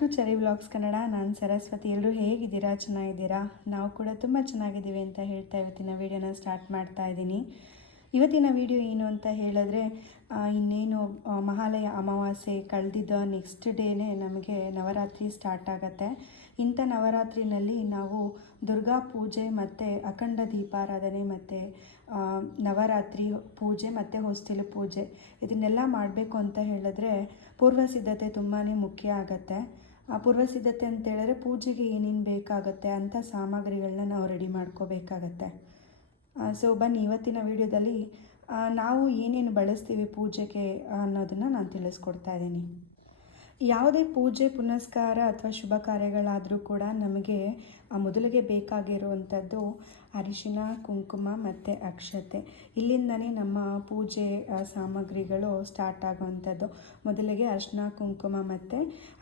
To cherry vlogs Kannada. ನಾನು ಸರಸ್ವತಿ. ಎಲ್ಲರೂ ಹೇಗಿದ್ದೀರಾ? ಚೆನ್ನಾಗಿದ್ದೀರಾ? ನಾವು ಕೂಡ ತುಂಬ ಚೆನ್ನಾಗಿದ್ದೀವಿ ಅಂತ ಹೇಳ್ತಾ ಇವತ್ತಿನ ವೀಡಿಯೋನ ಸ್ಟಾರ್ಟ್ ಮಾಡ್ತಾ ಇದ್ದೀನಿ. ಇವತ್ತಿನ ವಿಡಿಯೋ ಏನು ಅಂತ ಹೇಳಿದ್ರೆ, ಇನ್ನೇನು ಮಹಾಲಯ ಅಮಾವಾಸ್ಯೆ ಕಳೆದಿದ್ದ ನೆಕ್ಸ್ಟ್ ಡೇನೇ ನಮಗೆ ನವರಾತ್ರಿ ಸ್ಟಾರ್ಟ್ ಆಗುತ್ತೆ. ಇಂಥ ನವರಾತ್ರಿನಲ್ಲಿ ನಾವು ದುರ್ಗಾ ಪೂಜೆ ಮತ್ತು ಅಖಂಡ ದೀಪಾರಾಧನೆ ಮತ್ತು ನವರಾತ್ರಿ ಪೂಜೆ ಮತ್ತು ಹೊಸ್ತಿಲು ಪೂಜೆ ಇದನ್ನೆಲ್ಲ ಮಾಡಬೇಕು ಅಂತ ಹೇಳಿದ್ರೆ ಪೂರ್ವ ಸಿದ್ಧತೆ ತುಂಬಾ ಮುಖ್ಯ ಆಗುತ್ತೆ. ಆ ಪೂರ್ವ ಸಿದ್ಧತೆ ಅಂತ ಹೇಳಿದ್ರೆ ಪೂಜೆಗೆ ಏನೇನು ಬೇಕಾಗುತ್ತೆ ಅಂಥ ಸಾಮಗ್ರಿಗಳನ್ನ ನಾವು ರೆಡಿ ಮಾಡ್ಕೋಬೇಕಾಗತ್ತೆ. ಸೊ ಬನ್ನಿ ಇವತ್ತಿನ ವಿಡಿಯೋದಲ್ಲಿ ನಾವು ಏನೇನು ಬಳಸ್ತೀವಿ ಪೂಜೆಗೆ ಅನ್ನೋದನ್ನು ನಾನು ತಿಳಿಸ್ಕೊಡ್ತಾ ಇದ್ದೀನಿ. ಯಾವುದೇ ಪೂಜೆ ಪುನಸ್ಕಾರ ಅಥವಾ ಶುಭ ಕಾರ್ಯಗಳಾದರೂ ಕೂಡ ನಮಗೆ ಮೊದಲಿಗೆ ಬೇಕಾಗಿರುವಂಥದ್ದು ಅರಿಶಿನ, ಕುಂಕುಮ ಮತ್ತು ಅಕ್ಷತೆ. ಇಲ್ಲಿಂದನೇ ನಮ್ಮ ಪೂಜೆ ಸಾಮಗ್ರಿಗಳು ಸ್ಟಾರ್ಟ್ ಆಗುವಂಥದ್ದು. ಮೊದಲಿಗೆ ಅರಿಶಿನ, ಕುಂಕುಮ ಮತ್ತು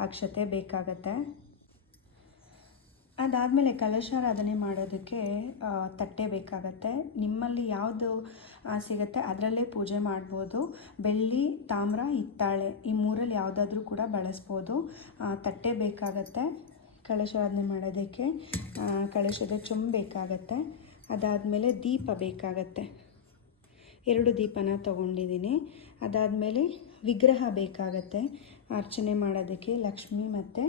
ಅಕ್ಷತೆ ಬೇಕಾಗತ್ತೆ. ಅದಾದಮೇಲೆ ಕಲಶಾರಾಧನೆ ಮಾಡೋದಕ್ಕೆ ತಟ್ಟೆ ಬೇಕಾಗತ್ತೆ. ನಿಮ್ಮಲ್ಲಿ ಯಾವುದು ಸಿಗುತ್ತೆ ಅದರಲ್ಲೇ ಪೂಜೆ ಮಾಡ್ಬೋದು. ಬೆಳ್ಳಿ, ತಾಮ್ರ, ಹಿತ್ತಾಳೆ ಈ ಮೂರಲ್ಲಿ ಯಾವುದಾದ್ರೂ ಕೂಡ ಬಳಸ್ಬೋದು. ತಟ್ಟೆ ಬೇಕಾಗತ್ತೆ ಕಲಶಾರಾಧನೆ ಮಾಡೋದಕ್ಕೆ. ಕಲಶದ ಚೊಂಬು ಬೇಕಾಗತ್ತೆ. ಅದಾದಮೇಲೆ ದೀಪ ಬೇಕಾಗತ್ತೆ. 2 ದೀಪನ ತೊಗೊಂಡಿದ್ದೀನಿ. ಅದಾದಮೇಲೆ ವಿಗ್ರಹ ಬೇಕಾಗತ್ತೆ ಅರ್ಚನೆ ಮಾಡೋದಕ್ಕೆ. ಲಕ್ಷ್ಮಿ ಮತ್ತು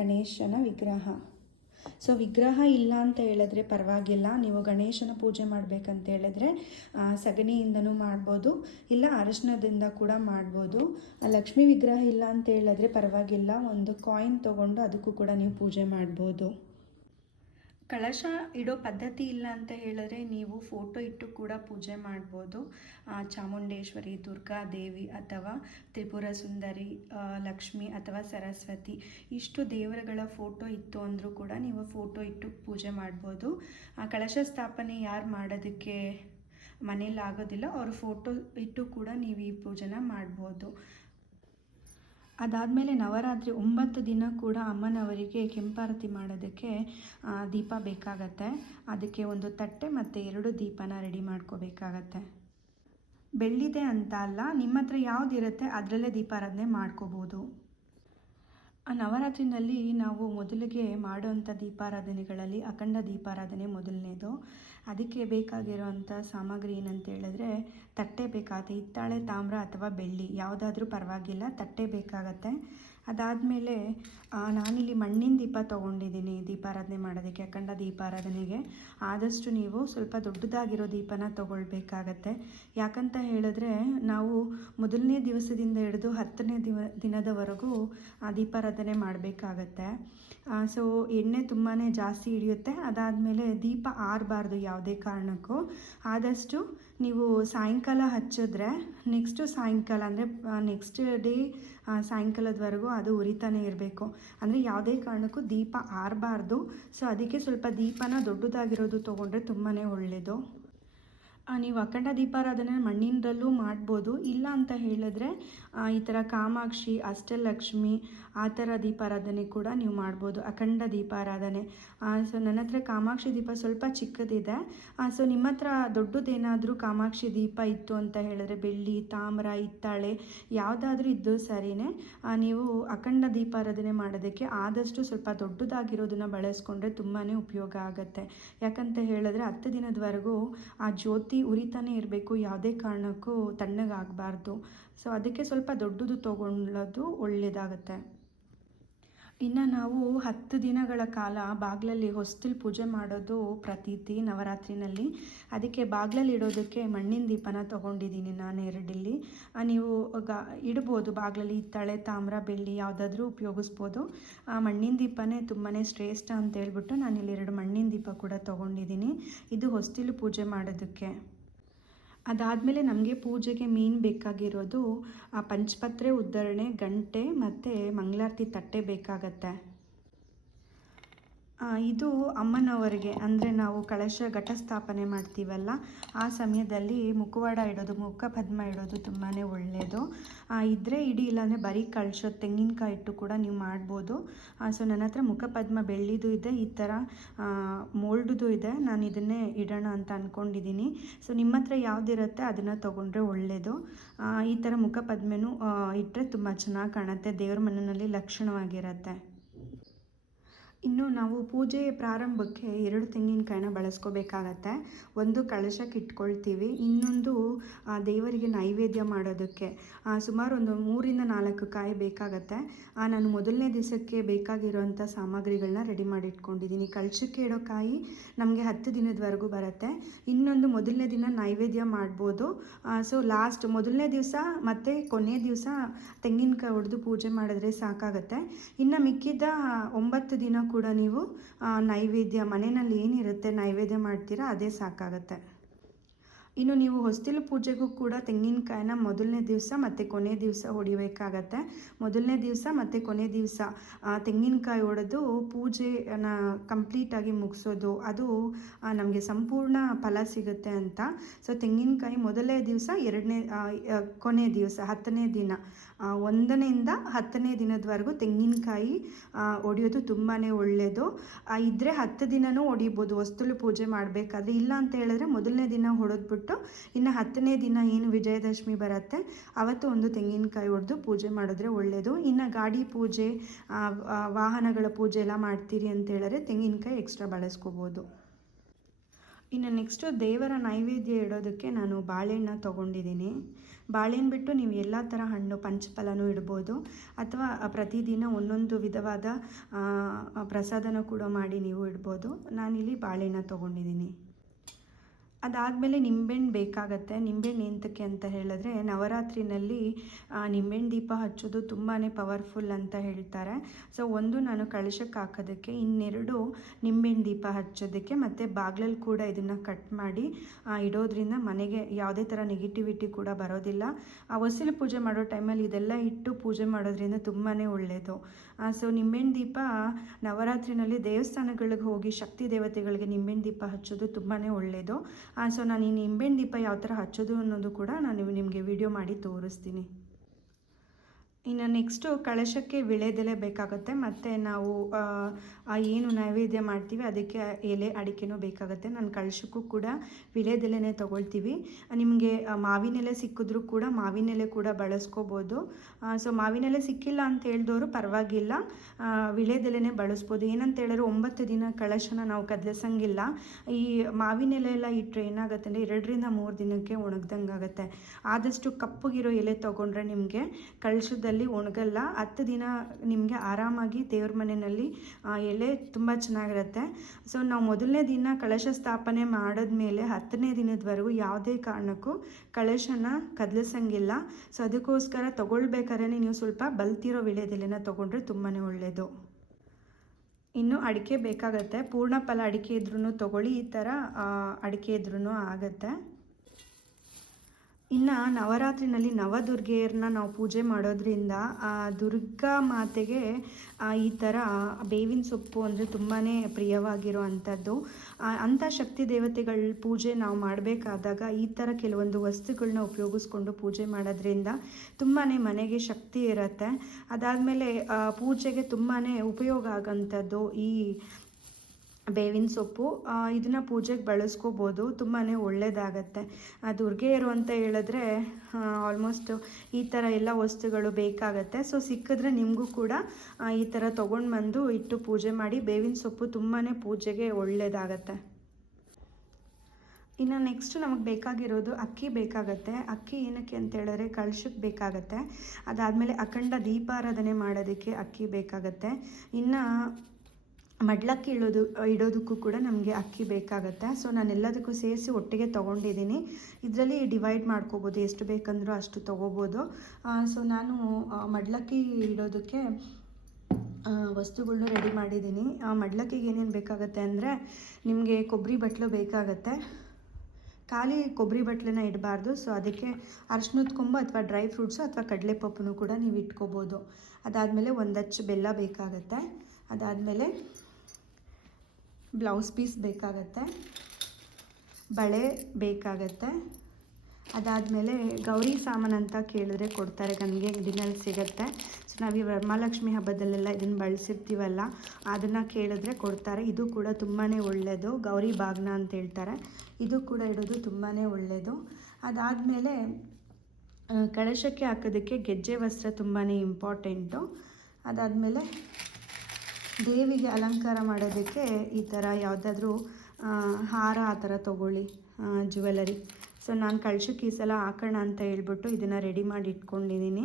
ಗಣೇಶನ ವಿಗ್ರಹ. ಸೊ ವಿಗ್ರಹ ಇಲ್ಲ ಅಂತ ಹೇಳಿದ್ರೆ ಪರವಾಗಿಲ್ಲ. ನೀವು ಗಣೇಶನ ಪೂಜೆ ಮಾಡಬೇಕಂತ ಹೇಳಿದ್ರೆ ಸಗಣಿಯಿಂದನೂ ಮಾಡ್ಬೋದು, ಇಲ್ಲ ಅರಿಶಿನದಿಂದ ಕೂಡ ಮಾಡ್ಬೋದು. ಲಕ್ಷ್ಮೀ ವಿಗ್ರಹ ಇಲ್ಲ ಅಂತ ಹೇಳಿದ್ರೆ ಪರವಾಗಿಲ್ಲ, ಒಂದು ಕಾಯಿನ್ ತೊಗೊಂಡು ಅದಕ್ಕೂ ಕೂಡ ನೀವು ಪೂಜೆ ಮಾಡ್ಬೋದು. ಕಳಶ ಇಡೋ ಪದ್ಧತಿ ಇಲ್ಲ ಅಂತ ಹೇಳಿದ್ರೆ ನೀವು ಫೋಟೋ ಇಟ್ಟು ಕೂಡ ಪೂಜೆ ಮಾಡ್ಬೋದು. ಚಾಮುಂಡೇಶ್ವರಿ, ದುರ್ಗಾದೇವಿ ಅಥವಾ ತ್ರಿಪುರ ಸುಂದರಿ, ಲಕ್ಷ್ಮಿ ಅಥವಾ ಸರಸ್ವತಿ ಇಷ್ಟು ದೇವರುಗಳ ಫೋಟೋ ಇತ್ತು ಅಂದರೂ ಕೂಡ ನೀವು ಫೋಟೋ ಇಟ್ಟು ಪೂಜೆ ಮಾಡ್ಬೋದು. ಕಳಶ ಸ್ಥಾಪನೆ ಯಾರು ಮಾಡೋದಕ್ಕೆ ಮನೇಲಿ ಆಗೋದಿಲ್ಲ ಅವರು ಫೋಟೋ ಇಟ್ಟು ಕೂಡ ನೀವು ಈ ಪೂಜೆನ ಮಾಡ್ಬೋದು. ಅದಾದಮೇಲೆ ನವರಾತ್ರಿ 9 ದಿನ ಕೂಡ ಅಮ್ಮನವರಿಗೆ ಕೆಂಪಾರತಿ ಮಾಡೋದಕ್ಕೆ ದೀಪ ಬೇಕಾಗತ್ತೆ. ಅದಕ್ಕೆ ಒಂದು ತಟ್ಟೆ ಮತ್ತು 2 ದೀಪನ ರೆಡಿ ಮಾಡ್ಕೋಬೇಕಾಗತ್ತೆ. ಬೆಳ್ಳಿದೆ ಅಂತ ಅಲ್ಲ, ನಿಮ್ಮ ಹತ್ರ ಯಾವುದಿರುತ್ತೆ ಅದರಲ್ಲೇ ದೀಪಾರಾಧನೆ ಮಾಡ್ಕೋಬೋದು. ನವರಾತ್ರಿನಲ್ಲಿ ನಾವು ಮೊದಲಿಗೆ ಮಾಡೋವಂಥ ದೀಪಾರಾಧನೆಗಳಲ್ಲಿ ಅಖಂಡ ದೀಪಾರಾಧನೆ ಮೊದಲನೇದು. ಅದಕ್ಕೆ ಬೇಕಾಗಿರೋವಂಥ ಸಾಮಗ್ರಿ ಏನಂತ ಹೇಳಿದ್ರೆ ತಟ್ಟೆ ಬೇಕಾಗುತ್ತೆ. ಹಿತ್ತಾಳೆ, ತಾಮ್ರ ಅಥವಾ ಬೆಳ್ಳಿ ಯಾವುದಾದ್ರೂ ಪರವಾಗಿಲ್ಲ, ತಟ್ಟೆ ಬೇಕಾಗತ್ತೆ. ಅದಾದಮೇಲೆ ನಾನಿಲ್ಲಿ ಮಣ್ಣಿನ ದೀಪ ತೊಗೊಂಡಿದ್ದೀನಿ ದೀಪಾರಾಧನೆ ಮಾಡೋದಕ್ಕೆ. ಅಖಂಡ ದೀಪಾರಾಧನೆಗೆ ಆದಷ್ಟು ನೀವು ಸ್ವಲ್ಪ ದೊಡ್ಡದಾಗಿರೋ ದೀಪನ ತೊಗೊಳ್ಬೇಕಾಗತ್ತೆ. ಯಾಕಂತ ಹೇಳಿದ್ರೆ ನಾವು ಮೊದಲನೇ ದಿವಸದಿಂದ ಹಿಡಿದು 10ನೇ ದಿನದವರೆಗೂ ದೀಪಾರಾಧನೆ ಮಾಡಬೇಕಾಗತ್ತೆ. ಸೊ ಎಣ್ಣೆ ತುಂಬಾ ಜಾಸ್ತಿ ಹಿಡಿಯುತ್ತೆ. ಅದಾದಮೇಲೆ ದೀಪ ಆರಬಾರ್ದು ಯಾವುದೇ ಕಾರಣಕ್ಕೂ. ಆದಷ್ಟು ನೀವು ಸಾಯಂಕಾಲ ಹಚ್ಚಿದ್ರೆ ನೆಕ್ಸ್ಟು ಸಾಯಂಕಾಲ ಅಂದರೆ ನೆಕ್ಸ್ಟ್ ಡೇ ಸಾಯಂಕಾಲದವರೆಗೂ ಅದು ಉರಿತಾನೆ ಇರಬೇಕು. ಅಂದರೆ ಯಾವುದೇ ಕಾರಣಕ್ಕೂ ದೀಪ ಆರಬಾರ್ದು. ಸೊ ಅದಕ್ಕೆ ಸ್ವಲ್ಪ ದೀಪನ ದೊಡ್ಡದಾಗಿರೋದು ತೊಗೊಂಡ್ರೆ ತುಂಬಾ ಒಳ್ಳೆಯದು. ನೀವು ಅಖಂಡ ದೀಪಾರಾಧನೆ ಮಣ್ಣಿನದಲ್ಲೂ ಮಾಡ್ಬೋದು. ಇಲ್ಲ ಅಂತ ಹೇಳಿದ್ರೆ ಈ ಥರ ಕಾಮಾಕ್ಷಿ, ಅಷ್ಟಲಕ್ಷ್ಮಿ ಆ ಥರ ದೀಪಾರಾಧನೆ ಕೂಡ ನೀವು ಮಾಡ್ಬೋದು. ಅಖಂಡ ದೀಪಾರಾಧನೆ. ಸೊ ನನ್ನ ಹತ್ರ ಕಾಮಾಕ್ಷಿ ದೀಪ ಸ್ವಲ್ಪ ಚಿಕ್ಕದಿದೆ. ಸೊ ನಿಮ್ಮ ಹತ್ರ ದೊಡ್ಡದೇನಾದರೂ ಕಾಮಾಕ್ಷಿ ದೀಪ ಇತ್ತು ಅಂತ ಹೇಳಿದ್ರೆ ಬೆಳ್ಳಿ, ತಾಮ್ರ, ಹಿತ್ತಾಳೆ ಯಾವುದಾದ್ರೂ ಇದ್ದು ಸರಿಯೇ. ನೀವು ಅಖಂಡ ದೀಪಾರಾಧನೆ ಮಾಡೋದಕ್ಕೆ ಆದಷ್ಟು ಸ್ವಲ್ಪ ದೊಡ್ಡದಾಗಿರೋದನ್ನು ಬಳಸ್ಕೊಂಡ್ರೆ ತುಂಬಾ ಉಪಯೋಗ ಆಗುತ್ತೆ. ಯಾಕಂತ ಹೇಳಿದ್ರೆ 10 ದಿನದವರೆಗೂ ಆ ಜ್ಯೋತಿ ಉರಿತಾನೆ ಇರಬೇಕು, ಯಾವುದೇ ಕಾರಣಕ್ಕೂ ತಣ್ಣಗಾಗಬಾರ್ದು. ಸೊ ಅದಕ್ಕೆ ಸ್ವಲ್ಪ ದೊಡ್ಡದು ತೊಗೊಳ್ಳೋದು ಒಳ್ಳೆಯದಾಗುತ್ತೆ. ಇನ್ನು ನಾವು 10 ದಿನಗಳ ಕಾಲ ಬಾಗಿಲಲ್ಲಿ ಹೊಸ್ತಿಲು ಪೂಜೆ ಮಾಡೋದು ಪ್ರತೀತಿ ನವರಾತ್ರಿನಲ್ಲಿ. ಅದಕ್ಕೆ ಬಾಗಿಲಲ್ಲಿ ಇಡೋದಕ್ಕೆ ಮಣ್ಣಿನ ದೀಪನ ತೊಗೊಂಡಿದ್ದೀನಿ ನಾನು 2 ಇಲ್ಲಿ. ನೀವು ಇಡ್ಬೋದು ಬಾಗಿಲಲ್ಲಿ ಹಿತ್ತಾಳೆ, ತಾಮ್ರ, ಬೆಳ್ಳಿ ಯಾವುದಾದ್ರೂ ಉಪಯೋಗಿಸ್ಬೋದು. ಮಣ್ಣಿನ ದೀಪನೇ ತುಂಬಾ ಶ್ರೇಷ್ಠ ಅಂತ ಹೇಳ್ಬಿಟ್ಟು ನಾನಿಲ್ಲಿ 2 ಮಣ್ಣಿನ ದೀಪ ಕೂಡ ತೊಗೊಂಡಿದ್ದೀನಿ. ಇದು ಹೊಸ್ತಿಲು ಪೂಜೆ ಮಾಡೋದಕ್ಕೆ. ಅದಾದಮೇಲೆ ನಮಗೆ ಪೂಜೆಗೆ ಮೇನ್ ಬೇಕಾಗಿರೋದು ಪಂಚಪತ್ರೆ, ಉದ್ಧರಣೆ, ಗಂಟೆ ಮತ್ತು ಮಂಗಳಾರತಿ ತಟ್ಟೆ ಬೇಕಾಗತ್ತೆ. ಇದು ಅಮ್ಮನವರಿಗೆ ಅಂದರೆ ನಾವು ಕಳಶ ಘಟ ಸ್ಥಾಪನೆ ಮಾಡ್ತೀವಲ್ಲ ಆ ಸಮಯದಲ್ಲಿ ಮುಖವಾಡ ಇಡೋದು, ಮುಖಪದ್ಮ ಇಡೋದು ತುಂಬಾ ಒಳ್ಳೆಯದು. ಇದ್ದರೆ ಇಡಿ, ಇಲ್ಲಾಂದರೆ ಬರೀ ಕಳಶ ತೆಂಗಿನಕಾಯಿ ಇಟ್ಟು ಕೂಡ ನೀವು ಮಾಡ್ಬೋದು. ಸೊ ನನ್ನ ಹತ್ರ ಮುಖಪದ್ಮ ಬೆಳ್ಳಿದು ಇದೆ, ಈ ಥರ ಮೋಲ್ಡ್ದು ಇದೆ. ನಾನು ಇದನ್ನೇ ಇಡೋಣ ಅಂತ ಅಂದ್ಕೊಂಡಿದ್ದೀನಿ. ಸೊ ನಿಮ್ಮ ಹತ್ರ ಯಾವುದಿರುತ್ತೆ ಅದನ್ನು ತೊಗೊಂಡ್ರೆ ಒಳ್ಳೆಯದು. ಈ ಥರ ಮುಖಪದ್ಮೆನೂ ಇಟ್ಟರೆ ತುಂಬ ಚೆನ್ನಾಗಿ ಕಾಣುತ್ತೆ, ದೇವ್ರ ಮನೆಯಲ್ಲಿ ಲಕ್ಷಣವಾಗಿರುತ್ತೆ. ಇನ್ನು ನಾವು ಪೂಜೆ ಪ್ರಾರಂಭಕ್ಕೆ 2 ತೆಂಗಿನಕಾಯಿನ ಬಳಸ್ಕೋಬೇಕಾಗತ್ತೆ. ಒಂದು ಕಳಶಕ್ಕೆ ಇಟ್ಕೊಳ್ತೀವಿ, ಇನ್ನೊಂದು ದೇವರಿಗೆ ನೈವೇದ್ಯ ಮಾಡೋದಕ್ಕೆ ಸುಮಾರು ಒಂದು 3ರಿಂದ 4 ಕಾಯಿ ಬೇಕಾಗತ್ತೆ. ನಾನು ಮೊದಲನೇ ದಿವಸಕ್ಕೆ ಬೇಕಾಗಿರೋಂಥ ಸಾಮಗ್ರಿಗಳನ್ನ ರೆಡಿ ಮಾಡಿ ಇಟ್ಕೊಂಡಿದ್ದೀನಿ. ಕಳಶಕ್ಕೆ ಇಡೋ ಕಾಯಿ ನಮಗೆ 10 ದಿನದವರೆಗೂ ಬರುತ್ತೆ. ಇನ್ನೊಂದು ಮೊದಲನೇ ದಿನ ನೈವೇದ್ಯ ಮಾಡ್ಬೋದು. ಸೊ ಮೊದಲನೇ ದಿವಸ ಮತ್ತು ಕೊನೆ ದಿವಸ ತೆಂಗಿನಕಾಯಿ ಹೊಡೆದು ಪೂಜೆ ಮಾಡಿದ್ರೆ ಸಾಕಾಗತ್ತೆ. ಇನ್ನು ಮಿಕ್ಕಿದ 9 ದಿನ ಕೂಡ ನೀವು ನೈವೇದ್ಯ ಮನೆಯಲ್ಲಿ ಏನಿರುತ್ತೆ ನೈವೇದ್ಯ ಮಾಡ್ತೀರಾ ಅದೇ ಸಾಕಾಗತ್ತೆ. ಇನ್ನು ನೀವು ಹೊಸ್ತಿಲು ಪೂಜೆಗೂ ಕೂಡ ತೆಂಗಿನಕಾಯಿನ ಮೊದಲನೇ ದಿವಸ ಮತ್ತು ಕೊನೆ ದಿವಸ ಹೊಡಿಬೇಕಾಗತ್ತೆ. ಮೊದಲನೇ ದಿವಸ ಮತ್ತು ಕೊನೆ ದಿವಸ ತೆಂಗಿನಕಾಯಿ ಹೊಡೆದು ಪೂಜೆನ ಕಂಪ್ಲೀಟಾಗಿ ಮುಗಿಸೋದು, ಅದು ನಮಗೆ ಸಂಪೂರ್ಣ ಫಲ ಸಿಗುತ್ತೆ ಅಂತ. ಸೊ ತೆಂಗಿನಕಾಯಿ ಮೊದಲನೇ ದಿವಸ, ಕೊನೆ ದಿವಸ 10ನೇ ದಿನ, 1ರಿಂದ 10ನೇ ದಿನದವರೆಗೂ ತೆಂಗಿನಕಾಯಿ ಹೊಡೆಯೋದು ತುಂಬಾ ಒಳ್ಳೆಯದು. ಇದ್ದರೆ 10 ದಿನವೂ ಹೊಡಿಬೋದು ಹೊಸ್ತಿಲು ಪೂಜೆ ಮಾಡಬೇಕಾದ್ರೆ. ಇಲ್ಲ ಅಂತ ಹೇಳಿದ್ರೆ ಮೊದಲನೇ ದಿನ ಹೊಡೆದ್ಬಿಟ್ಟು ಇನ್ನು 10ನೇ ದಿನ ಏನು ವಿಜಯದಶಮಿ ಬರುತ್ತೆ ಅವತ್ತು ಒಂದು ತೆಂಗಿನಕಾಯಿ ಹೊಡೆದು ಪೂಜೆ ಮಾಡಿದ್ರೆ ಒಳ್ಳೆಯದು. ಇನ್ನು ಗಾಡಿ ಪೂಜೆ, ವಾಹನಗಳ ಪೂಜೆ ಎಲ್ಲ ಮಾಡ್ತೀರಿ ಅಂತ ಹೇಳಿದ್ರೆ ತೆಂಗಿನಕಾಯಿ ಎಕ್ಸ್ಟ್ರಾ ಬಳಸ್ಕೋಬೋದು. ಇನ್ನು ನೆಕ್ಸ್ಟು ದೇವರ ನೈವೇದ್ಯ ಇಡೋದಕ್ಕೆ ನಾನು ಬಾಳೆಹಣ್ಣು ತೊಗೊಂಡಿದ್ದೀನಿ. ಬಾಳೆಹಣ್ಣು ಬಿಟ್ಟು ನೀವು ಎಲ್ಲ ಥರ ಹಣ್ಣು ಪಂಚಫಲನೂ ಇಡ್ಬೋದು, ಅಥವಾ ಪ್ರತಿದಿನ ಒಂದೊಂದು ವಿಧವಾದ ಪ್ರಸಾದನ ಕೂಡ ಮಾಡಿ ನೀವು ಇಡ್ಬೋದು. ನಾನಿಲ್ಲಿ ಬಾಳೆಹಣ್ಣು ತೊಗೊಂಡಿದ್ದೀನಿ. ಅದಾದಮೇಲೆ ನಿಂಬೆಹಣ್ಣು ಬೇಕಾಗತ್ತೆ. ನಿಂಬೆಹಣ್ಣು ಎಂತಕ್ಕೆ ಅಂತ ಹೇಳಿದ್ರೆ ನವರಾತ್ರಿನಲ್ಲಿ ನಿಂಬೆಹಣ್ಣು ದೀಪ ಹಚ್ಚೋದು ತುಂಬಾ ಪವರ್ಫುಲ್ ಅಂತ ಹೇಳ್ತಾರೆ. ಸೊ ಒಂದು ನಾನು ಕಳಶಕ್ಕೆ ಹಾಕೋದಕ್ಕೆ, ಇನ್ನೆರಡು ನಿಂಬೆಹಣ್ಣು ದೀಪ ಹಚ್ಚೋದಕ್ಕೆ, ಮತ್ತು ಬಾಗಿಲಲ್ಲಿ ಕೂಡ ಇದನ್ನು ಕಟ್ ಮಾಡಿ ಇಡೋದ್ರಿಂದ ಮನೆಗೆ ಯಾವುದೇ ಥರ ನೆಗೆಟಿವಿಟಿ ಕೂಡ ಬರೋದಿಲ್ಲ. ಹೊಸ್ತಿಲು ಪೂಜೆ ಮಾಡೋ ಟೈಮಲ್ಲಿ ಇದೆಲ್ಲ ಇಟ್ಟು ಪೂಜೆ ಮಾಡೋದ್ರಿಂದ ತುಂಬಾ ಒಳ್ಳೆಯದು. ಸೊ ನಿಂಬೆಹಣ್ಣು ದೀಪ ನವರಾತ್ರಿನಲ್ಲಿ ದೇವಸ್ಥಾನಗಳಿಗೆ ಹೋಗಿ ಶಕ್ತಿ ದೇವತೆಗಳಿಗೆ ನಿಂಬೆಹಣ್ಣು ದೀಪ ಹಚ್ಚೋದು ತುಂಬಾ ಒಳ್ಳೆಯದು. ಸೊ ನಾನು ಈ ನಿಂಬೆಹಣ್ಣು ದೀಪ ಯಾವ ಥರ ಹಚ್ಚೋದು ಅನ್ನೋದು ಕೂಡ ನಾನು ನಿಮಗೆ ವಿಡಿಯೋ ಮಾಡಿ ತೋರಿಸ್ತೀನಿ. ಇನ್ನು ನೆಕ್ಸ್ಟು ಕಳಶಕ್ಕೆ ವಿಳೆದೆಲೆ ಬೇಕಾಗುತ್ತೆ, ಮತ್ತು ನಾವು ಏನು ನೈವೇದ್ಯ ಮಾಡ್ತೀವಿ ಅದಕ್ಕೆ ಎಲೆ ಅಡಿಕೆನೂ ಬೇಕಾಗುತ್ತೆ. ನಾನು ಕಳಶಕ್ಕೂ ಕೂಡ ವಿಳೆದೆಲೆನೇ ತೊಗೊಳ್ತೀವಿ. ನಿಮಗೆ ಮಾವಿನೆಲೆ ಸಿಕ್ಕಿದ್ರೂ ಕೂಡ ಮಾವಿನೆಲೆ ಕೂಡ ಬಳಸ್ಕೋಬೋದು. ಸೊ ಮಾವಿನೆಲೆ ಸಿಕ್ಕಿಲ್ಲ ಅಂತ ಹೇಳಿದವರು ಪರವಾಗಿಲ್ಲ, ವಿಳೆದೆಲೆನೇ ಬಳಸ್ಬೋದು. ಏನಂತ ಹೇಳಿದ್ರೆ 9 ದಿನ ಕಳಶನ ನಾವು ಕದಲಿಸಂಗಿಲ್ಲ. ಈ ಮಾವಿನೆಲೆ ಎಲ್ಲ ಇಟ್ಟರೆ ಏನಾಗುತ್ತೆ ಅಂದರೆ 2ರಿಂದ 3 ದಿನಕ್ಕೆ ಒಣಗ್ದಂಗೆ ಆಗುತ್ತೆ. ಆದಷ್ಟು ಕಪ್ಪಗಿರೋ ಎಲೆ ತೊಗೊಂಡ್ರೆ ನಿಮಗೆ ಕಳಶದಲ್ಲಿ ಒಣಗಲ್ಲ. 10 ದಿನ ನಿಮಗೆ ಆರಾಮಾಗಿ ದೇವ್ರ ಮನೆಯಲ್ಲಿ ಎಲೆ ತುಂಬ ಚೆನ್ನಾಗಿರುತ್ತೆ. ಸೊ ನಾವು ಮೊದಲನೇ ದಿನ ಕಳಶ ಸ್ಥಾಪನೆ ಮಾಡಿದ್ಮೇಲೆ 10ನೇ ದಿನದವರೆಗೂ ಯಾವುದೇ ಕಾರಣಕ್ಕೂ ಕಳಶನ ಕದಲಿಸಂಗಿಲ್ಲ. ಸೊ ಅದಕ್ಕೋಸ್ಕರ ತೊಗೊಳ್ಬೇಕಾದ್ರೆ ನೀವು ಸ್ವಲ್ಪ ಬಲ್ತಿರೋ ವಿಳೆದೆಲೆನ ತೊಗೊಂಡ್ರೆ ತುಂಬಾ ಒಳ್ಳೆಯದು. ಇನ್ನು ಅಡಿಕೆ ಬೇಕಾಗತ್ತೆ. ಪೂರ್ಣ ಫಲ ಅಡಿಕೆ ಇದ್ರೂ ತೊಗೊಳ್ಳಿ, ಈ ಥರ ಅಡಿಕೆ ಇದ್ರೂ ಆಗುತ್ತೆ. ಇನ್ನು ನವರಾತ್ರಿನಲ್ಲಿ ನವದುರ್ಗೆಯರನ್ನ ನಾವು ಪೂಜೆ ಮಾಡೋದ್ರಿಂದ ದುರ್ಗಾ ಮಾತೆಗೆ ಈ ಥರ ಬೇವಿನ ಸೊಪ್ಪು ಅಂದರೆ ತುಂಬಾ ಪ್ರಿಯವಾಗಿರೋ ಅಂಥದ್ದು. ಅಂಥ ಶಕ್ತಿ ದೇವತೆಗಳ ಪೂಜೆ ನಾವು ಮಾಡಬೇಕಾದಾಗ ಈ ಥರ ಕೆಲವೊಂದು ವಸ್ತುಗಳನ್ನ ಉಪಯೋಗಿಸ್ಕೊಂಡು ಪೂಜೆ ಮಾಡೋದ್ರಿಂದ ತುಂಬಾ ಮನೆಗೆ ಶಕ್ತಿ ಇರುತ್ತೆ. ಅದಾದಮೇಲೆ ಪೂಜೆಗೆ ತುಂಬಾ ಉಪಯೋಗ ಆಗೋಂಥದ್ದು ಈ ಬೇವಿನ ಸೊಪ್ಪು. ಇದನ್ನು ಪೂಜೆಗೆ ಬಳಸ್ಕೋಬೋದು, ತುಂಬಾ ಒಳ್ಳೆಯದಾಗತ್ತೆ. ದುರ್ಗೆಯರು ಅಂತ ಹೇಳಿದ್ರೆ ಆಲ್ಮೋಸ್ಟ್ ಈ ಥರ ಎಲ್ಲ ವಸ್ತುಗಳು ಬೇಕಾಗತ್ತೆ. ಸೊ ಸಿಕ್ಕಿದ್ರೆ ನಿಮಗೂ ಕೂಡ ಈ ಥರ ತೊಗೊಂಡು ಬಂದು ಇಟ್ಟು ಪೂಜೆ ಮಾಡಿ. ಬೇವಿನ ಸೊಪ್ಪು ತುಂಬಾ ಪೂಜೆಗೆ ಒಳ್ಳೆಯದಾಗತ್ತೆ. ಇನ್ನು ನೆಕ್ಸ್ಟ್ ನಮಗೆ ಬೇಕಾಗಿರೋದು ಅಕ್ಕಿ ಬೇಕಾಗತ್ತೆ. ಅಕ್ಕಿ ಏನಕ್ಕೆ ಅಂತ ಹೇಳಿದ್ರೆ ಕಳಶಕ್ಕೆ ಬೇಕಾಗತ್ತೆ. ಅದಾದಮೇಲೆ ಅಖಂಡ ದೀಪಾರಾಧನೆ ಮಾಡೋದಕ್ಕೆ ಅಕ್ಕಿ ಬೇಕಾಗತ್ತೆ. ಇನ್ನು ಮಡ್ಲಕ್ಕಿ ಇಡೋದಕ್ಕೂ ಕೂಡ ನಮಗೆ ಅಕ್ಕಿ ಬೇಕಾಗುತ್ತೆ. ಸೊ ನಾನೆಲ್ಲದಕ್ಕೂ ಸೇರಿಸಿ ಒಟ್ಟಿಗೆ ತೊಗೊಂಡಿದ್ದೀನಿ. ಇದರಲ್ಲಿ ಡಿವೈಡ್ ಮಾಡ್ಕೋಬೋದು, ಎಷ್ಟು ಬೇಕಂದ್ರೂ ಅಷ್ಟು ತೊಗೋಬೋದು. ಸೊ ನಾನು ಮಡ್ಲಕ್ಕಿ ಇಡೋದಕ್ಕೆ ವಸ್ತುಗಳನ್ನ ರೆಡಿ ಮಾಡಿದ್ದೀನಿ. ಮಡ್ಲಕ್ಕಿಗೆ ಏನೇನು ಬೇಕಾಗುತ್ತೆ ಅಂದರೆ ನಿಮಗೆ ಕೊಬ್ಬರಿ ಬಟ್ಲು ಬೇಕಾಗತ್ತೆ. ಖಾಲಿ ಕೊಬ್ಬರಿ ಬಟ್ಲನ್ನ ಇಡಬಾರ್ದು. ಸೊ ಅದಕ್ಕೆ ಅರಶಿನದ ಕೊಂಬು ಅಥವಾ ಡ್ರೈ ಫ್ರೂಟ್ಸು ಅಥವಾ ಕಡಲೆಪಪ್ಪು ಕೂಡ ನೀವು ಇಟ್ಕೋಬೋದು. ಅದಾದಮೇಲೆ 1 ಅಚ್ಚು ಬೆಲ್ಲ ಬೇಕಾಗತ್ತೆ. ಅದಾದಮೇಲೆ ಬ್ಲೌಸ್ ಪೀಸ್ ಬೇಕಾಗತ್ತೆ, ಬಳೆ ಬೇಕಾಗತ್ತೆ. ಅದಾದಮೇಲೆ ಗೌರಿ ಸಾಮಾನು ಅಂತ ಕೇಳಿದ್ರೆ ಕೊಡ್ತಾರೆ, ನನಗೆ ದಿನಲ್ಲಿ ಸಿಗುತ್ತೆ. ಸೊ ನಾವು ಈ ವರಮಹಾಲಕ್ಷ್ಮಿ ಹಬ್ಬದಲ್ಲೆಲ್ಲ ಇದನ್ನು ಬಳಸಿರ್ತೀವಲ್ಲ, ಅದನ್ನು ಕೇಳಿದ್ರೆ ಕೊಡ್ತಾರೆ. ಇದು ಕೂಡ ತುಂಬಾ ಒಳ್ಳೆಯದು. ಗೌರಿ ಬಾಗ್ನ ಅಂತ ಹೇಳ್ತಾರೆ. ಇದು ಕೂಡ ಇಡೋದು ತುಂಬಾ ಒಳ್ಳೆಯದು. ಅದಾದಮೇಲೆ ಕಳಶಕ್ಕೆ ಹಾಕೋದಕ್ಕೆ ಗೆಜ್ಜೆ ವಸ್ತ್ರ ತುಂಬಾ ಇಂಪಾರ್ಟೆಂಟು. ಅದಾದಮೇಲೆ ದೇವಿಗೆ ಅಲಂಕಾರ ಮಾಡೋದಕ್ಕೆ ಈ ಥರ ಯಾವುದಾದ್ರೂ ಹಾರ ಆ ಥರ ತೊಗೊಳ್ಳಿ, ಜ್ಯುವೆಲರಿ. ಸೊ ನಾನು ಕಳಶಕ್ಕೆ ಈ ಸಲ ಹಾಕೋಣ ಅಂತ ಹೇಳ್ಬಿಟ್ಟು ಇದನ್ನು ರೆಡಿ ಮಾಡಿ ಇಟ್ಕೊಂಡಿದ್ದೀನಿ.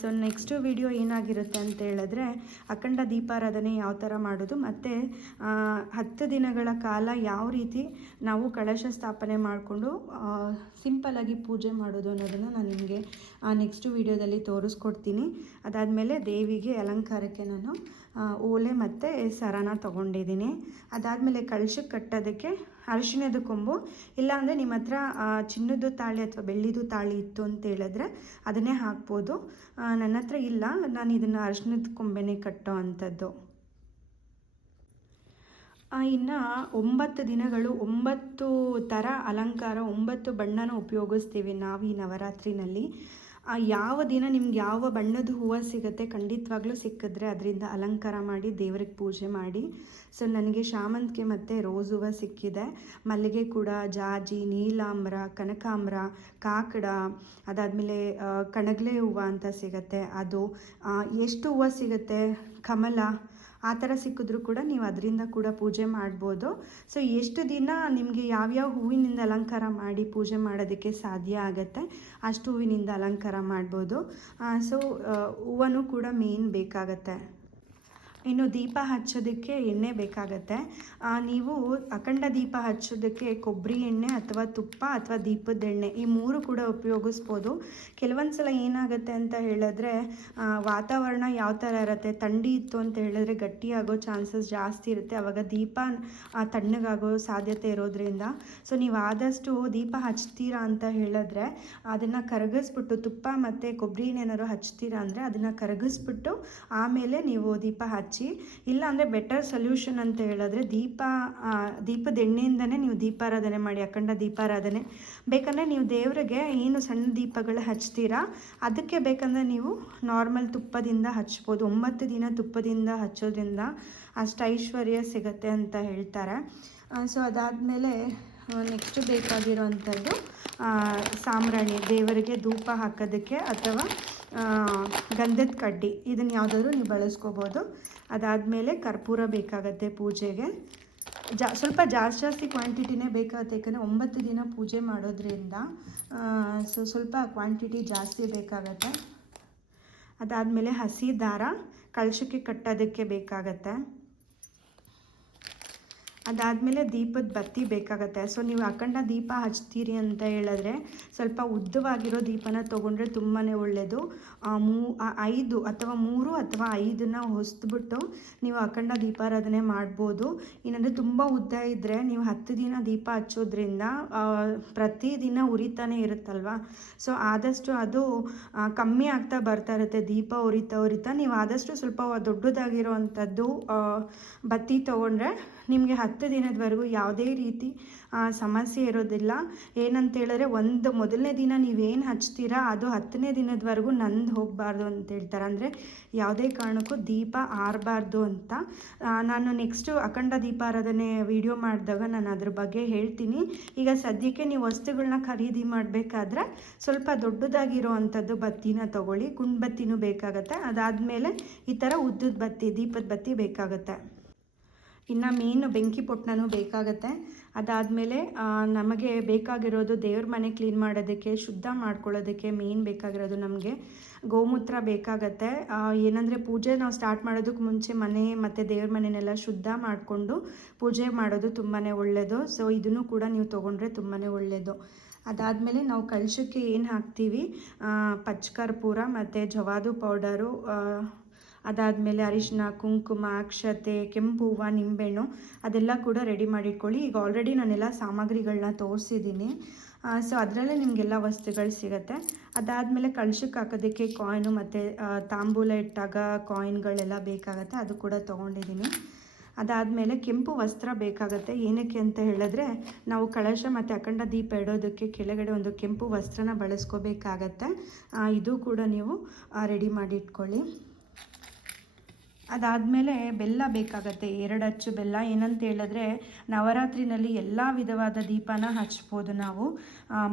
ಸೊ ನೆಕ್ಸ್ಟು ವಿಡಿಯೋ ಏನಾಗಿರುತ್ತೆ ಅಂತ ಹೇಳಿದ್ರೆ ಅಖಂಡ ದೀಪಾರಾಧನೆ ಯಾವ ಥರ ಮಾಡೋದು ಮತ್ತು 10 ದಿನಗಳ ಕಾಲ ಯಾವ ರೀತಿ ನಾವು ಕಳಶ ಸ್ಥಾಪನೆ ಮಾಡಿಕೊಂಡು ಸಿಂಪಲ್ಲಾಗಿ ಪೂಜೆ ಮಾಡೋದು ಅನ್ನೋದನ್ನು ನಾನು ನಿಮಗೆ ನೆಕ್ಸ್ಟು ವಿಡಿಯೋದಲ್ಲಿ ತೋರಿಸ್ಕೊಡ್ತೀನಿ. ಅದಾದಮೇಲೆ ದೇವಿಗೆ ಅಲಂಕಾರಕ್ಕೆ ನಾನು ಓಲೆ ಮತ್ತು ಸರನ ತೊಗೊಂಡಿದ್ದೀನಿ. ಅದಾದಮೇಲೆ ಕಳಶಕ್ಕೆ ಕಟ್ಟೋದಕ್ಕೆ ಅರಿಶಿಣದ ಕೊಂಬು, ಇಲ್ಲಾಂದರೆ ನಿಮ್ಮ ಹತ್ರ ಚಿನ್ನದ ತಾಳಿ ಅಥವಾ ಬೆಳ್ಳಿದು ತಾಳಿ ಇತ್ತು ಅಂತ ಹೇಳಿದ್ರೆ ಅದನ್ನೇ ಹಾಕ್ಬೋದು. ನನ್ನ ಹತ್ರ ಇಲ್ಲ, ನಾನು ಇದನ್ನು ಅರಿಶಿಣದ ಕೊಂಬೆನೇ ಕಟ್ಟೋ ಅಂಥದ್ದು. ಇನ್ನು 9 ದಿನಗಳು 9 ಥರ ಅಲಂಕಾರ, 9 ಬಣ್ಣನ ಉಪಯೋಗಿಸ್ತೀವಿ ನಾವು ಈ ನವರಾತ್ರಿನಲ್ಲಿ. ಯಾವ ದಿನ ನಿಮ್ಗೆ ಯಾವ ಬಣ್ಣದ ಹೂವು ಸಿಗುತ್ತೆ, ಖಂಡಿತವಾಗ್ಲೂ ಸಿಕ್ಕಿದ್ರೆ ಅದರಿಂದ ಅಲಂಕಾರ ಮಾಡಿ ದೇವ್ರಿಗೆ ಪೂಜೆ ಮಾಡಿ. ಸೊ ನನಗೆ ಶಾಮಂತಿಗೆ ಮತ್ತು ರೋಸ್ ಹೂವು ಸಿಕ್ಕಿದೆ, ಮಲ್ಲಿಗೆ ಕೂಡ, ಜಾಜಿ, ನೀಲಾಂಬ್ರ, ಕನಕಾಂಬ್ರ, ಕಾಕಡ, ಅದಾದಮೇಲೆ ಕಣಗಲೆ ಹೂವು ಅಂತ ಸಿಗುತ್ತೆ, ಅದು ಎಷ್ಟು ಹೂವು ಸಿಗುತ್ತೆ, ಕಮಲ ಆ ಥರ ಸಿಕ್ಕಿದ್ರೂ ಕೂಡ ನೀವು ಅದರಿಂದ ಕೂಡ ಪೂಜೆ ಮಾಡ್ಬೋದು. ಸೊ ಎಷ್ಟು ದಿನ ನಿಮಗೆ ಯಾವ್ಯಾವ ಹೂವಿನಿಂದ ಅಲಂಕಾರ ಮಾಡಿ ಪೂಜೆ ಮಾಡೋದಕ್ಕೆ ಸಾಧ್ಯ ಆಗುತ್ತೆ ಅಷ್ಟು ಹೂವಿನಿಂದ ಅಲಂಕಾರ ಮಾಡ್ಬೋದು. ಸೊ ಹೂವನೂ ಕೂಡ ಮೇನ್ ಬೇಕಾಗತ್ತೆ. ಇನ್ನು ದೀಪ ಹಚ್ಚೋದಕ್ಕೆ ಎಣ್ಣೆ ಬೇಕಾಗತ್ತೆ. ನೀವು ಅಖಂಡ ದೀಪ ಹಚ್ಚೋದಕ್ಕೆ ಕೊಬ್ಬರಿ ಎಣ್ಣೆ ಅಥವಾ ತುಪ್ಪ ಅಥವಾ ದೀಪದ ಎಣ್ಣೆ ಈ 3 ಕೂಡ ಉಪಯೋಗಿಸ್ಬೋದು. ಕೆಲವೊಂದು ಸಲ ಏನಾಗುತ್ತೆ ಅಂತ ಹೇಳಿದ್ರೆ ವಾತಾವರಣ ಯಾವ ಥರ ಇರುತ್ತೆ, ಥಂಡಿ ಇತ್ತು ಅಂತ ಹೇಳಿದ್ರೆ ಗಟ್ಟಿಯಾಗೋ ಚಾನ್ಸಸ್ ಜಾಸ್ತಿ ಇರುತ್ತೆ, ಆವಾಗ ದೀಪ ತಣ್ಣಗಾಗೋ ಸಾಧ್ಯತೆ ಇರೋದ್ರಿಂದ ಸೊ ನೀವು ಆದಷ್ಟು ದೀಪ ಹಚ್ತೀರಾ ಅಂತ ಹೇಳಿದ್ರೆ ಅದನ್ನು ಕರಗಿಸ್ಬಿಟ್ಟು, ತುಪ್ಪ ಮತ್ತು ಕೊಬ್ಬರಿ ಎಣ್ಣೆನಾದ್ರು ಹಚ್ತೀರಾ ಅಂದರೆ ಅದನ್ನು ಕರಗಿಸ್ಬಿಟ್ಟು ಆಮೇಲೆ ನೀವು ದೀಪ ಹಚ್ಚಿ. ಇಲ್ಲ ಅಂದರೆ ಬೆಟರ್ ಸೊಲ್ಯೂಷನ್ ಅಂತ ಹೇಳಿದ್ರೆ ದೀಪದ ಎಣ್ಣೆಯಿಂದನೇ ನೀವು ದೀಪಾರಾಧನೆ ಮಾಡಿ, ಅಖಂಡ ದೀಪಾರಾಧನೆ. ಬೇಕಂದರೆ ನೀವು ದೇವರಿಗೆ ಏನು ಸಣ್ಣ ದೀಪಗಳು ಹಚ್ತೀರಾ ಅದಕ್ಕೆ ಬೇಕಂದರೆ ನೀವು ನಾರ್ಮಲ್ ತುಪ್ಪದಿಂದ ಹಚ್ಬೋದು. 9 ದಿನ ತುಪ್ಪದಿಂದ ಹಚ್ಚೋದ್ರಿಂದ ಅಷ್ಟು ಐಶ್ವರ್ಯ ಸಿಗುತ್ತೆ ಅಂತ ಹೇಳ್ತಾರೆ. ಸೊ ಅದಾದಮೇಲೆ ನೆಕ್ಸ್ಟ್ ಬೇಕಾಗಿರೋವಂಥದ್ದು ಸಾಂಬ್ರಾಣಿ, ದೇವರಿಗೆ ಧೂಪ ಹಾಕೋದಕ್ಕೆ ಅಥವಾ ಗಂಧದ ಕಡ್ಡಿ, ಇದನ್ನು ಯಾವುದಾದ್ರೂ ನೀವು ಬಳಸ್ಕೋಬೋದು. ಅದಾದಮೇಲೆ ಕರ್ಪೂರ ಬೇಕಾಗತ್ತೆ ಪೂಜೆಗೆ. ಸ್ವಲ್ಪ ಜಾಸ್ತಿ ಕ್ವಾಂಟಿಟಿನೇ ಬೇಕಾಗುತ್ತೆ, ಯಾಕಂದರೆ 9 ದಿನ ಪೂಜೆ ಮಾಡೋದ್ರಿಂದ ಸೊ ಸ್ವಲ್ಪ ಕ್ವಾಂಟಿಟಿ ಜಾಸ್ತಿ ಬೇಕಾಗತ್ತೆ. ಅದಾದಮೇಲೆ ಹಸಿ ದಾರ ಕಳಶಕ್ಕೆ ಕಟ್ಟೋದಕ್ಕೆ ಬೇಕಾಗತ್ತೆ. ಅದಾದಮೇಲೆ ದೀಪದ ಬತ್ತಿ ಬೇಕಾಗತ್ತೆ. ಸೊ ನೀವು ಅಖಂಡ ದೀಪ ಹಚ್ತೀರಿ ಅಂತ ಹೇಳಿದ್ರೆ ಸ್ವಲ್ಪ ಉದ್ದವಾಗಿರೋ ದೀಪನ ತೊಗೊಂಡ್ರೆ ತುಂಬಾ ಒಳ್ಳೆಯದು. 5 ಅಥವಾ 3 ಅಥವಾ 5ನ ಹೊಸ್ಬಿಟ್ಟು ನೀವು ಅಖಂಡ ದೀಪಾರಾಧನೆ ಮಾಡ್ಬೋದು. ಇನ್ನಂದರೆ ತುಂಬ ಉದ್ದ ಇದ್ದರೆ ನೀವು 10 ದಿನ ದೀಪ ಹಚ್ಚೋದ್ರಿಂದ ಪ್ರತಿದಿನ ಉರಿತಾನೆ ಇರುತ್ತಲ್ವ, ಸೊ ಆದಷ್ಟು ಅದು ಕಮ್ಮಿ ಆಗ್ತಾ ಬರ್ತಾ ಇರುತ್ತೆ. ದೀಪ ಉರಿತಾ ನೀವು ಆದಷ್ಟು ಸ್ವಲ್ಪ ದೊಡ್ಡದಾಗಿರೋವಂಥದ್ದು ಬತ್ತಿ ತೊಗೊಂಡ್ರೆ ನಿಮಗೆ 10 ದಿನದವರೆಗೂ ಯಾವುದೇ ರೀತಿ ಸಮಸ್ಯೆ ಇರೋದಿಲ್ಲ. ಏನಂತ ಹೇಳಿದ್ರೆ ಮೊದಲನೇ ದಿನ ನೀವೇನು ಹಚ್ತೀರಾ ಅದು 10ನೇ ದಿನದವರೆಗೂ ನಂದು ಹೋಗಬಾರ್ದು ಅಂತ ಹೇಳ್ತಾರೆ. ಅಂದರೆ ಯಾವುದೇ ಕಾರಣಕ್ಕೂ ದೀಪ ಆರಬಾರ್ದು ಅಂತ. ನಾನು ನೆಕ್ಸ್ಟು ಅಖಂಡ ದೀಪಾರಾಧನೆ ವಿಡಿಯೋ ಮಾಡಿದಾಗ ನಾನು ಅದ್ರ ಬಗ್ಗೆ ಹೇಳ್ತೀನಿ. ಈಗ ಸದ್ಯಕ್ಕೆ ನೀವು ವಸ್ತುಗಳನ್ನ ಖರೀದಿ ಮಾಡಬೇಕಾದ್ರೆ ಸ್ವಲ್ಪ ದೊಡ್ಡದಾಗಿರೋ ಅಂಥದ್ದು ಬತ್ತಿನ ತೊಗೊಳ್ಳಿ. ಗುಂಡ್ಬತ್ತಿನೂ ಬೇಕಾಗತ್ತೆ. ಅದಾದಮೇಲೆ ಈ ಥರ ಉದ್ದದ ಬತ್ತಿ, ದೀಪದ ಬತ್ತಿ ಬೇಕಾಗತ್ತೆ. ಇನ್ನು ಮೇನು ಬೆಂಕಿ ಪೊಟ್ಟಣನೂ ಬೇಕಾಗತ್ತೆ. ಅದಾದಮೇಲೆ ನಮಗೆ ಬೇಕಾಗಿರೋದು ದೇವ್ರ ಮನೆ ಕ್ಲೀನ್ ಮಾಡೋದಕ್ಕೆ, ಶುದ್ಧ ಮಾಡ್ಕೊಳ್ಳೋದಕ್ಕೆ ಮೇನ್ ಬೇಕಾಗಿರೋದು ನಮಗೆ ಗೋಮೂತ್ರ ಬೇಕಾಗತ್ತೆ. ಏನಂದರೆ ಪೂಜೆ ನಾವು ಸ್ಟಾರ್ಟ್ ಮಾಡೋದಕ್ಕೆ ಮುಂಚೆ ಮನೆ ಮತ್ತು ದೇವ್ರ ಮನೆಯನ್ನೆಲ್ಲ ಶುದ್ಧ ಮಾಡಿಕೊಂಡು ಪೂಜೆ ಮಾಡೋದು ತುಂಬಾ ಒಳ್ಳೆಯದು. ಸೊ ಇದನ್ನು ಕೂಡ ನೀವು ತೊಗೊಂಡ್ರೆ ತುಂಬಾ ಒಳ್ಳೆಯದು. ಅದಾದಮೇಲೆ ನಾವು ಕಳಶಕ್ಕೆ ಏನು ಹಾಕ್ತೀವಿ, ಪಚ್ಚಕರ್ಪೂರ ಮತ್ತು ಜವಾದು ಪೌಡರು, ಅದಾದಮೇಲೆ ಅರಿಶಿನ, ಕುಂಕುಮ, ಅಕ್ಷತೆ, ಕೆಂಪು ಹೂವು, ನಿಂಬೆಹಣ್ಣು ಅದೆಲ್ಲ ಕೂಡ ರೆಡಿ ಮಾಡಿಟ್ಕೊಳ್ಳಿ. ಈಗ ಆಲ್ರೆಡಿ ನಾನೆಲ್ಲ ಸಾಮಗ್ರಿಗಳನ್ನ ತೋರಿಸಿದ್ದೀನಿ. ಸೊ ಅದರಲ್ಲೇ ನಿಮಗೆಲ್ಲ ವಸ್ತುಗಳು ಸಿಗುತ್ತೆ. ಅದಾದಮೇಲೆ ಕಳಶಕ್ಕೆ ಹಾಕೋದಕ್ಕೆ ಕಾಯಿನು ಮತ್ತು ತಾಂಬೂಲ ಇಟ್ಟಾಗ ಕಾಯಿನ್ಗಳೆಲ್ಲ ಬೇಕಾಗುತ್ತೆ, ಅದು ಕೂಡ ತೊಗೊಂಡಿದ್ದೀನಿ. ಅದಾದಮೇಲೆ ಕೆಂಪು ವಸ್ತ್ರ ಬೇಕಾಗುತ್ತೆ. ಏನಕ್ಕೆ ಅಂತ ಹೇಳಿದ್ರೆ ನಾವು ಕಳಶ ಮತ್ತು ಅಖಂಡ ದೀಪ ಇಡೋದಕ್ಕೆ ಕೆಳಗಡೆ ಒಂದು ಕೆಂಪು ವಸ್ತ್ರನ ಬಳಸ್ಕೋಬೇಕಾಗತ್ತೆ. ಇದು ಕೂಡ ನೀವು ರೆಡಿ ಮಾಡಿ ಇಟ್ಕೊಳ್ಳಿ. ಅದಾದಮೇಲೆ ಬೆಲ್ಲ ಬೇಕಾಗತ್ತೆ, 2 ಅಚ್ಚು ಬೆಲ್ಲ. ಏನಂತ ಹೇಳಿದ್ರೆ ನವರಾತ್ರಿನಲ್ಲಿ ಎಲ್ಲ ವಿಧವಾದ ದೀಪನ ಹಚ್ಬೋದು ನಾವು.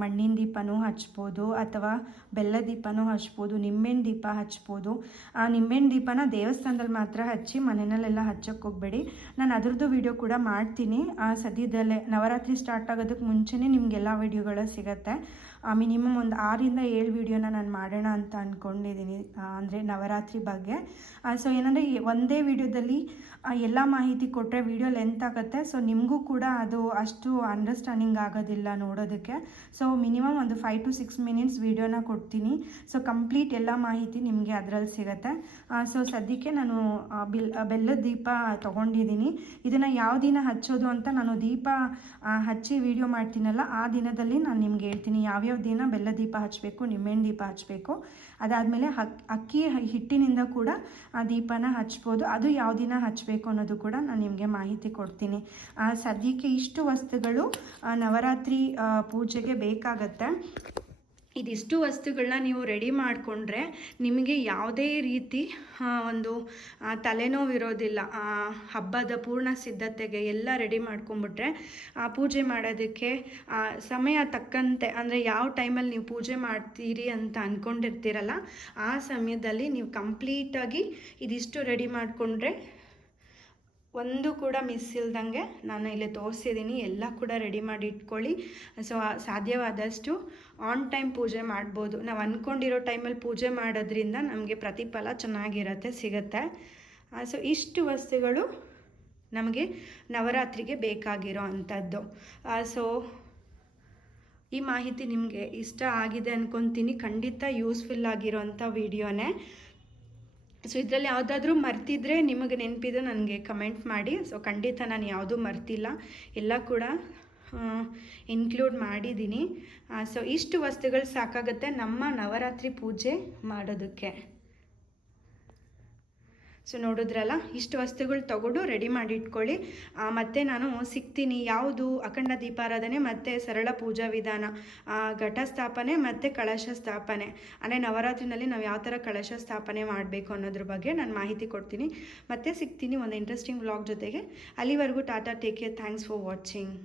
ಮಣ್ಣಿನ ದೀಪನೂ ಹಚ್ಬೋದು ಅಥವಾ ಬೆಲ್ಲ ದೀಪನೂ ಹಚ್ಬೋದು, ನಿಂಬೆಹಣ್ಣು ದೀಪ ಹಚ್ಬೋದು. ನಿಂಬೆಹಣ್ಣು ದೀಪನ ದೇವಸ್ಥಾನದಲ್ಲಿ ಮಾತ್ರ ಹಚ್ಚಿ, ಮನೆಯಲ್ಲೆಲ್ಲ ಹಚ್ಚೋಕ್ಕೆ ಹೋಗಬೇಡಿ. ನಾನು ಅದ್ರದ್ದು ವಿಡಿಯೋ ಕೂಡ ಮಾಡ್ತೀನಿ ಸದ್ಯದಲ್ಲೇ. ನವರಾತ್ರಿ ಸ್ಟಾರ್ಟ್ ಆಗೋದಕ್ಕೆ ಮುಂಚೆನೇ ನಿಮಗೆಲ್ಲ ವಿಡಿಯೋಗಳು ಸಿಗುತ್ತೆ. ಮಿನಿಮಮ್ ಒಂದು 6 ಇಂದ 7 ವಿಡಿಯೋನ ನಾನು ಮಾಡೋಣ ಅಂತ ಅಂದ್ಕೊಂಡಿದ್ದೀನಿ, ಅಂದರೆ ನವರಾತ್ರಿ ಬಗ್ಗೆ. ಸೊ ಏನಂದರೆ ಒಂದೇ ವಿಡಿಯೋದಲ್ಲಿ ಎಲ್ಲ ಮಾಹಿತಿ ಕೊಟ್ಟರೆ ವಿಡಿಯೋ ಲೆಂತ್ ಆಗುತ್ತೆ. ಸೊ ನಿಮಗೂ ಕೂಡ ಅದು ಅಷ್ಟು ಅಂಡರ್ಸ್ಟ್ಯಾಂಡಿಂಗ್ ಆಗೋದಿಲ್ಲ ನೋಡೋದಕ್ಕೆ. ಸೊ ಮಿನಿಮಮ್ ಒಂದು 5 to 6 ಮಿನಿಟ್ಸ್ ವಿಡಿಯೋನ ಕೊಡ್ತೀನಿ. ಸೊ ಕಂಪ್ಲೀಟ್ ಎಲ್ಲ ಮಾಹಿತಿ ನಿಮಗೆ ಅದರಲ್ಲಿ ಸಿಗುತ್ತೆ. ಸೊ ಸದ್ಯಕ್ಕೆ ನಾನು ಬೆಲ್ಲದ ದೀಪ ತೊಗೊಂಡಿದ್ದೀನಿ. ಇದನ್ನು ಯಾವ ದಿನ ಹಚ್ಚೋದು ಅಂತ ನಾನು ದೀಪ ಹಚ್ಚಿ ವಿಡಿಯೋ ಮಾಡ್ತೀನಲ್ಲ, ಆ ದಿನದಲ್ಲಿ ನಾನು ನಿಮ್ಗೆ ಹೇಳ್ತೀನಿ ಯಾವ್ಯಾವ ದಿನ ಬೆಲ್ಲ ದೀಪ ಹಚ್ಚಬೇಕು, ನಿಂಬೆಹಣ್ಣು ದೀಪ ಹಚ್ಚಬೇಕು. ಅದಾದಮೇಲೆ ಅಕ್ಕಿ ಹಿಟ್ಟಿನಿಂದ ಕೂಡ ಆ ದೀಪನ ಹಚ್ಬೋದು. ಅದು ಯಾವ ದಿನ ಹಚ್ಚಬೇಕು ಅನ್ನೋದು ಕೂಡ ನಾನು ನಿಮಗೆ ಮಾಹಿತಿ ಕೊಡ್ತೀನಿ. ಸದ್ಯಕ್ಕೆ ಇಷ್ಟು ವಸ್ತುಗಳು ನವರಾತ್ರಿ ಪೂಜೆಗೆ ಬೇಕಾಗತ್ತೆ. ಇದಿಷ್ಟು ವಸ್ತುಗಳನ್ನ ನೀವು ರೆಡಿ ಮಾಡಿಕೊಂಡ್ರೆ ನಿಮಗೆ ಯಾವುದೇ ರೀತಿ ಒಂದು ತಲೆನೋವಿರೋದಿಲ್ಲ. ಹಬ್ಬದ ಪೂರ್ಣ ಸಿದ್ಧತೆಗೆ ಎಲ್ಲ ರೆಡಿ ಮಾಡ್ಕೊಂಬಿಟ್ರೆ ಪೂಜೆ ಮಾಡೋದಕ್ಕೆ ಸಮಯ ತಕ್ಕಂತೆ, ಅಂದರೆ ಯಾವ ಟೈಮಲ್ಲಿ ನೀವು ಪೂಜೆ ಮಾಡ್ತೀರಿ ಅಂತ ಅಂದ್ಕೊಂಡಿರ್ತೀರಲ್ಲ, ಆ ಸಮಯದಲ್ಲಿ ನೀವು ಕಂಪ್ಲೀಟಾಗಿ ಇದಿಷ್ಟು ರೆಡಿ ಮಾಡಿಕೊಂಡ್ರೆ ಒಂದು ಕೂಡ ಮಿಸ್ ಇಲ್ದಂಗೆ ನಾನು ಇಲ್ಲಿ ತೋರಿಸಿದ್ದೀನಿ. ಎಲ್ಲ ಕೂಡ ರೆಡಿ ಮಾಡಿ ಇಟ್ಕೊಳ್ಳಿ. ಸೊ ಸಾಧ್ಯವಾದಷ್ಟು ಆನ್ ಟೈಮ್ ಪೂಜೆ ಮಾಡ್ಬೋದು. ನಾವು ಅಂದ್ಕೊಂಡಿರೋ ಟೈಮಲ್ಲಿ ಪೂಜೆ ಮಾಡೋದ್ರಿಂದ ನಮಗೆ ಪ್ರತಿಫಲ ಚೆನ್ನಾಗಿರುತ್ತೆ, ಸಿಗುತ್ತೆ. ಸೊ ಇಷ್ಟು ವಸ್ತುಗಳು ನಮಗೆ ನವರಾತ್ರಿಗೆ ಬೇಕಾಗಿರೋ ಅಂಥದ್ದು. ಸೊ ಈ ಮಾಹಿತಿ ನಿಮಗೆ ಇಷ್ಟ ಆಗಿದೆ ಅಂದ್ಕೊತೀನಿ. ಖಂಡಿತ ಯೂಸ್ಫುಲ್ ಆಗಿರೋಂಥ ವಿಡಿಯೋನೇ. ಸೊ ಇದರಲ್ಲಿ ಯಾವುದಾದ್ರೂ ಮರ್ತಿದ್ರೆ, ನಿಮಗೆ ನೆನಪಿದ್ರೆ ನನಗೆ ಕಮೆಂಟ್ ಮಾಡಿ. ಸೊ ಖಂಡಿತ ನಾನು ಯಾವುದೂ ಮರ್ತಿಲ್ಲ, ಎಲ್ಲ ಕೂಡ ಇನ್ಕ್ಲೂಡ್ ಮಾಡಿದ್ದೀನಿ. ಸೊ ಇಷ್ಟು ವಸ್ತುಗಳು ಸಾಕಾಗುತ್ತೆ ನಮ್ಮ ನವರಾತ್ರಿ ಪೂಜೆ ಮಾಡೋದಕ್ಕೆ. ಸೊ ನೋಡಿದ್ರಲ್ಲ, ಇಷ್ಟು ವಸ್ತುಗಳು ತಗೊಂಡು ರೆಡಿ ಮಾಡಿ ಇಟ್ಕೊಳ್ಳಿ. ಮತ್ತು ನಾನು ಸಿಗ್ತೀನಿ ಯಾವುದು ಅಖಂಡ ದೀಪಾರಾಧನೆ ಮತ್ತು ಸರಳ ಪೂಜಾ ವಿಧಾನ, ಘಟಸ್ಥಾಪನೆ ಮತ್ತು ಕಳಶ ಸ್ಥಾಪನೆ, ಅಂದರೆ ನವರಾತ್ರಿನಲ್ಲಿ ನಾವು ಯಾವ ಥರ ಕಳಶ ಸ್ಥಾಪನೆ ಮಾಡಬೇಕು ಅನ್ನೋದ್ರ ಬಗ್ಗೆ ನಾನು ಮಾಹಿತಿ ಕೊಡ್ತೀನಿ. ಮತ್ತೆ ಸಿಗ್ತೀನಿ ಒಂದು ಇಂಟ್ರೆಸ್ಟಿಂಗ್ ವ್ಲಾಗ್ ಜೊತೆಗೆ. ಅಲ್ಲಿವರೆಗೂ Tata, take care, thanks for watching.